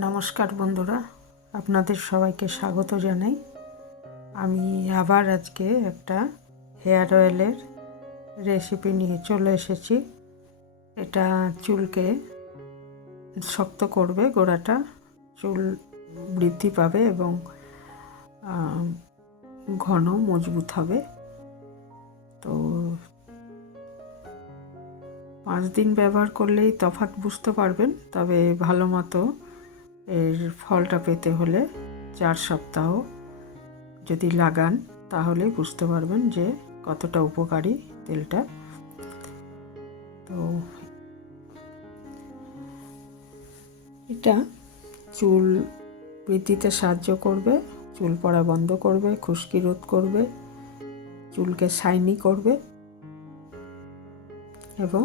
নমস্কার বন্ধুরা, আপনাদের সবাইকে স্বাগত জানাই। আমি আবার আজকে একটা হেয়ার অয়েলের রেসিপি নিয়ে চলে এসেছি। এটা চুলকে শক্ত করবে, গোড়াটা চুল বৃদ্ধি পাবে এবং ঘন মজবুত হবে। তো 5 দিন ব্যবহার করলেই তফাৎ বুঝতে পারবেন, তবে ভালো মতো এর ফলটা পেতে হলে 4 সপ্তাহ যদি লাগান তাহলে বুঝতে পারবেন যে কতটা উপকারী তেলটা। তো এটা চুল বৃদ্ধিতে সাহায্য করবে, চুল পড়া বন্ধ করবে, খুশকি রোধ করবে, চুলকে শাইনি করবে এবং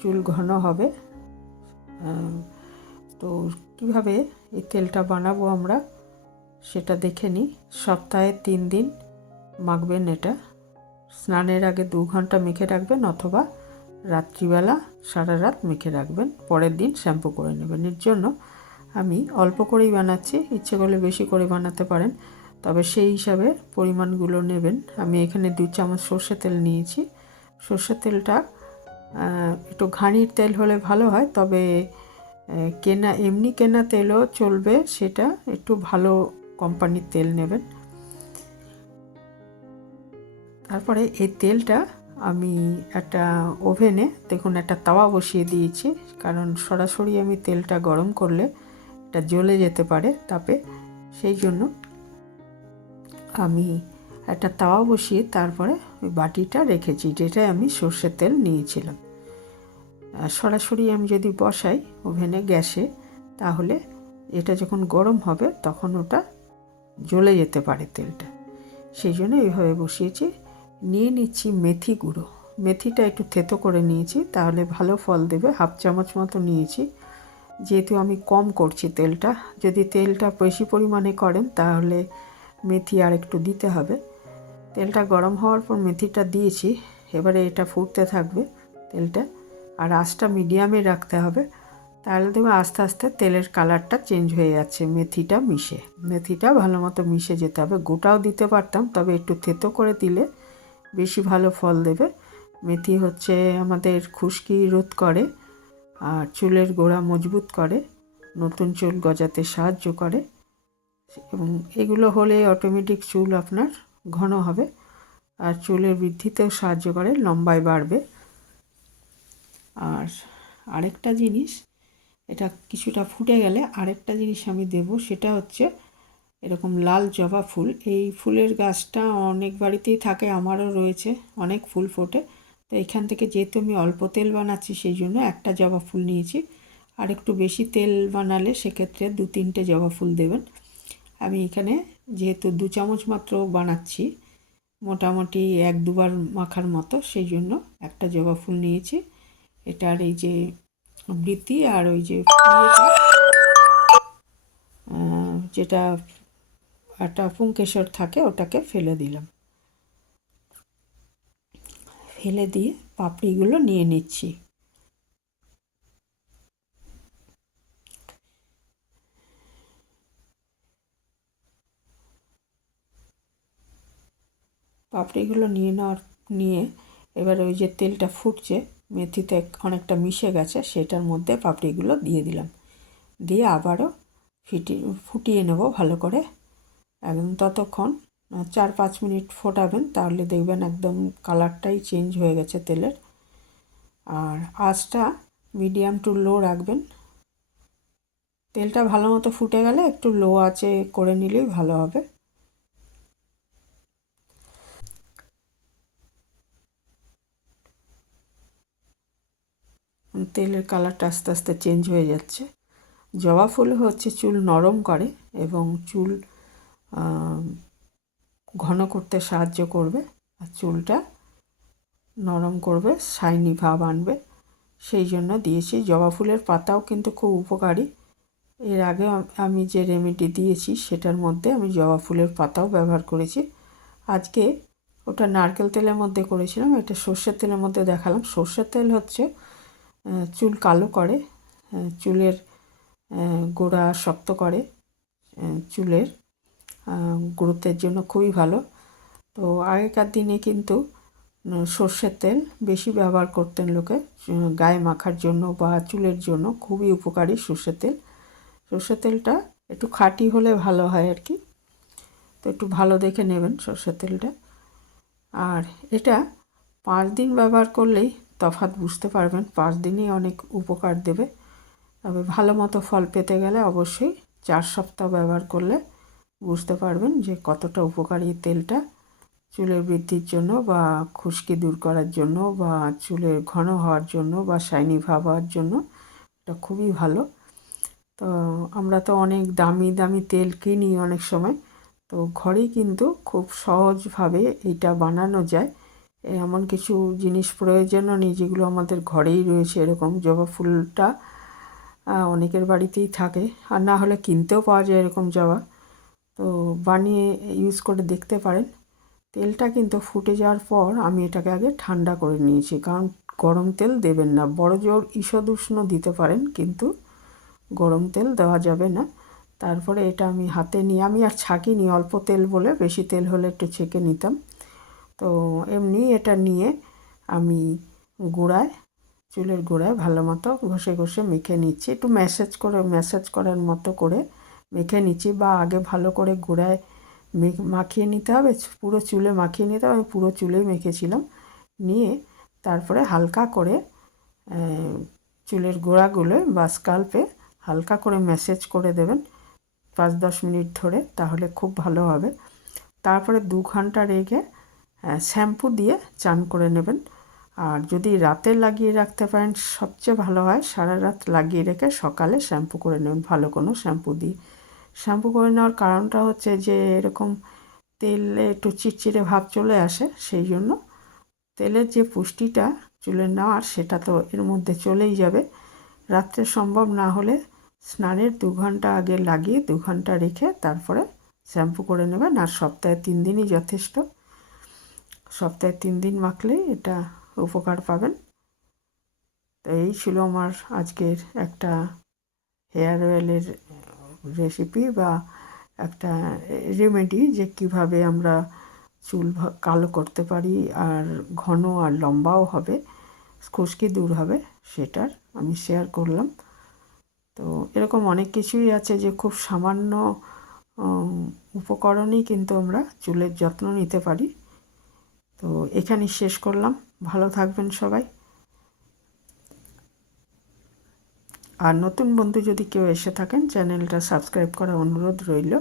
চুল ঘন হবে। তো কীভাবে এই তেলটা বানাবো আমরা সেটা দেখে নিই। সপ্তাহে 3 দিন মাখবেন এটা। স্নানের আগে 2 ঘন্টা মেখে রাখবেন অথবা রাত্রিবেলা সারা রাত মেখে রাখবেন, পরের দিন শ্যাম্পু করে নেবেন। এর জন্য আমি অল্প করেই বানাচ্ছি, ইচ্ছে করলে বেশি করে বানাতে পারেন, তবে সেই হিসাবে পরিমাণগুলো নেবেন। আমি এখানে 2 চামচ সর্ষে তেল নিয়েছি। সর্ষে তেলটা একটু ঘানির তেল হলে ভালো হয়, তবে এমনি কেনা তেলও চলবে, সেটা একটু ভালো কোম্পানির তেল নেবেন। তারপরে এই তেলটা আমি একটা ওভেনে দেখুন একটা তাওয়া বসিয়ে দিয়েছি, কারণ সরাসরি আমি তেলটা গরম করলে এটা জ্বলে যেতে পারে তাপে। সেই জন্য আমি একটা তাওয়া বসিয়ে তারপরে ওই বাটিটা রেখেছি, যেটায় আমি সর্ষের তেল নিয়েছিলাম। সরাসরি আমি যদি বসাই ওভেনে গ্যাসে, তাহলে এটা যখন গরম হবে তখন ওটা জ্বলে যেতে পারে তেলটা। সেই জন্য এইভাবে বসিয়েছি। নিয়ে নিচ্ছি মেথি গুঁড়ো। মেথিটা একটু থেতো করে নিয়েছি, তাহলে ভালো ফল দেবে। 1/2 চামচ মতো নিয়েছি, যেহেতু আমি কম করছি তেলটা। যদি তেলটা বেশি পরিমাণে করেন তাহলে মেথি আর একটু দিতে হবে। তেলটা গরম হওয়ার পর মেথিটা দিয়েছি। এবারে এটা ফুটতে থাকবে তেলটা, আর আঁচটা মিডিয়ামে রাখতে হবে। তাহলে দেখবে আস্তে আস্তে তেলের কালারটা চেঞ্জ হয়ে যাচ্ছে মেথিটা ভালো মতো মিশে যেতে হবে। গোটাও দিতে পারতাম, তবে একটু থেতো করে দিলে বেশি ভালো ফল দেবে। মেথি হচ্ছে আমাদের খুশকি রোধ করে আর চুলের গোড়া মজবুত করে, নতুন চুল গজাতে সাহায্য করে, এবং এগুলো হলে অটোমেটিক চুল আপনার ঘন হবে আর চুলের বৃদ্ধিতেও সাহায্য করে, লম্বায় বাড়বে। আর আরেকটা জিনিস, এটা কিছুটা ফুটে গেলে আরেকটা জিনিস আমি দেব, সেটা হচ্ছে এরকম লাল জবা ফুল। এই ফুলের গাছটা অনেক বাড়িতেই থাকে, আমারও রয়েছে, অনেক ফুল ফোটে। তো এখান থেকে যেহেতু আমি অল্প তেল বানাচ্ছি, সেই জন্য একটা জবা ফুল নিয়েছি। আর একটু বেশি তেল বানালে সেক্ষেত্রে 2-3টে জবা ফুল দেবেন। আমি এখানে যেহেতু 2 চামচ মাত্র বানাচ্ছি, মোটামুটি 1-2 বার মাখার মতো, সেই জন্য একটা জবা ফুল নিয়েছি। এটার এই যে বৃতি আর ওই যে যেটা একটা পুংকেশর থাকে ওটাকে ফেলে দিলাম। ফেলে দিয়ে পাপড়িগুলো নিয়ে নিচ্ছি। পাপড়িগুলো নিয়ে এবার ওই যে তেলটা ফুটছে, মেথিতে অনেকটা মিশে গেছে, সেটার মধ্যে পাপড়িগুলো দিয়ে দিলাম। দিয়ে আবারও ফুটিয়ে নেব ভালো করে। একদম ততক্ষণ 4-5 মিনিট ফোটাবেন, তাহলে দেখবেন একদম কালারটাই চেঞ্জ হয়ে গেছে তেলের। আর আঁচটা মিডিয়াম টু লো রাখবেন। তেলটা ভালো মতো ফুটে গেলে একটু লো আঁচে করে নিলেই ভালো হবে। তেলের কালারটা আস্তে আস্তে চেঞ্জ হয়ে যাচ্ছে। জবা ফুল হচ্ছে চুল নরম করে এবং চুল ঘন করতে সাহায্য করবে, আর চুলটা নরম করবে, শাইনি ভাব আনবে। সেই জন্য দিয়েছি। জবা ফুলের পাতাও কিন্তু খুব উপকারী। এর আগে আমি যে রেমেডি দিয়েছি সেটার মধ্যে আমি জবা ফুলের পাতাও ব্যবহার করেছি। আজকে ওটা নারকেল তেলের মধ্যে করেছিলাম, এটা সর্ষের তেলের মধ্যে দেখালাম। সর্ষের তেল হচ্ছে চুল কালো করে, চুলের গোড়া শক্ত করে চুলের গ্রোথের জন্য খুবই ভালো। তো আগেকার দিনে কিন্তু সর্ষের তেল বেশি ব্যবহার করতেন লোকে, গায়ে মাখার জন্য বা চুলের জন্য খুবই উপকারী সর্ষের তেল। সর্ষের তেলটা একটু খাঁটি হলে ভালো হয় আর কি, তো একটু ভালো দেখে নেবেন সর্ষের তেলটা। আর এটা 5 দিন ব্যবহার করলেই তফাৎ বুঝতে পারবেন, 5 দিনই অনেক উপকার দেবে। তবে ভালো মতো ফল পেতে গেলে অবশ্যই 4 সপ্তাহ ব্যবহার করলে বুঝতে পারবেন যে কতটা উপকারী তেলটা চুলের বৃদ্ধির জন্য বা খুশকি দূর করার জন্য বা চুলের ঘন হওয়ার জন্য বা শাইনি ভাব হওয়ার জন্য এটা খুবই ভালো। তো আমরা তো অনেক দামি দামি তেল কিনি অনেক সময়, তো ঘরেই কিন্তু খুব সহজভাবে এটা বানানো যায়। এমন কিছু জিনিস প্রয়োজনও নেই যেগুলো আমাদের ঘরেই রয়েছে। এরকম জবা ফুলটা অনেকের বাড়িতেই থাকে, আর না হলে কিনতেও পাওয়া যায় এরকম জবা। তো বানিয়ে ইউজ করে দেখতে পারেন। তেলটা কিন্তু ফুটে যাওয়ার পর আমি এটাকে আগে ঠান্ডা করে নিয়েছি, কারণ গরম তেল দেবেন না। বড় জোর ঈষদ উষ্ণ দিতে পারেন, কিন্তু গরম তেল দেওয়া যাবে না। তারপরে এটা আমি হাতে নিয়ে, আমি আর ছাঁকিনি, অল্প তেল বলে, বেশি তেল হলে একটু ছেঁকে নিতাম। তো এমনি এটা নিয়ে আমি চুলের গোড়ায় ভালো মতো ঘষে ঘষে মেখে নিচ্ছি, একটু ম্যাসাজ করার মতো করে মেখে নিচ্ছি, বা আগে ভালো করে গোড়ায় মাখিয়ে নিতে হবে, পুরো চুলে মাখিয়ে নিতে হবে। আমি পুরো চুলেই মেখেছিলাম, নিয়ে তারপরে হালকা করে চুলের গোড়াগুলো বা স্কাল্পে হালকা করে ম্যাসাজ করে দেবেন 5-10 মিনিট ধরে, তাহলে খুব ভালো হবে। তারপরে 2 ঘন্টা রেখে শ্যাম্পু দিয়ে চান করে নেবেন। আর যদি রাতে লাগিয়ে রাখতে পারেন সবচেয়ে ভালো হয়, সারা রাত লাগিয়ে রেখে সকালে শ্যাম্পু করে নেবেন ভালো কোনো শ্যাম্পু দিয়ে। শ্যাম্পু করে নেওয়ার কারণটা হচ্ছে যে এরকম তেলে একটু চিটচিটে ভাব চলে আসে, সেই জন্য তেলের যে পুষ্টিটা চুলে নেওয়ার সেটা তো এর মধ্যে চলেই যাবে। রাত্রে সম্ভব না হলে স্নানের 2 ঘন্টা আগে লাগিয়ে 2 ঘন্টা রেখে তারপরে শ্যাম্পু করে নেবেন। আর সপ্তাহে 3 দিনই যথেষ্ট, সপ্তাহে 3 দিন মাখলেই এটা উপকার পাবেন। তো এই ছিল আমার আজকের একটা হেয়ার অয়েলের রেসিপি বা একটা রেমেডি, যে কিভাবে আমরা চুল কালো করতে পারি আর ঘন আর লম্বাও হবে, খুশকি দূর হবে, সেটার আমি শেয়ার করলাম। তো এরকম অনেক কিছুই আছে যে খুব সামান্য উপকরণেই কিন্তু আমরা চুলের যত্ন নিতে পারি। তো এখানেই শেষ করলাম। ভালো থাকবেন সবাই। আর নতুন বন্ধু যদি কেউ এসে থাকেন, চ্যানেলটা সাবস্ক্রাইব করার অনুরোধ রইল।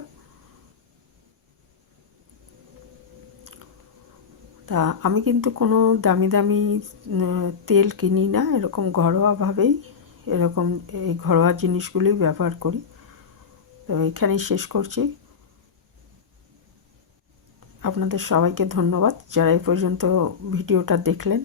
তা আমি কিন্তু কোনো দামি দামি তেল কিনি না, এরকম ঘরোয়াভাবেই এরকম এই ঘরোয়া জিনিসগুলোই ব্যবহার করি। তো এখানেই শেষ করছি। আপনাদের সবাইকে ধন্যবাদ যারা এই পর্যন্ত ভিডিওটা দেখলেন।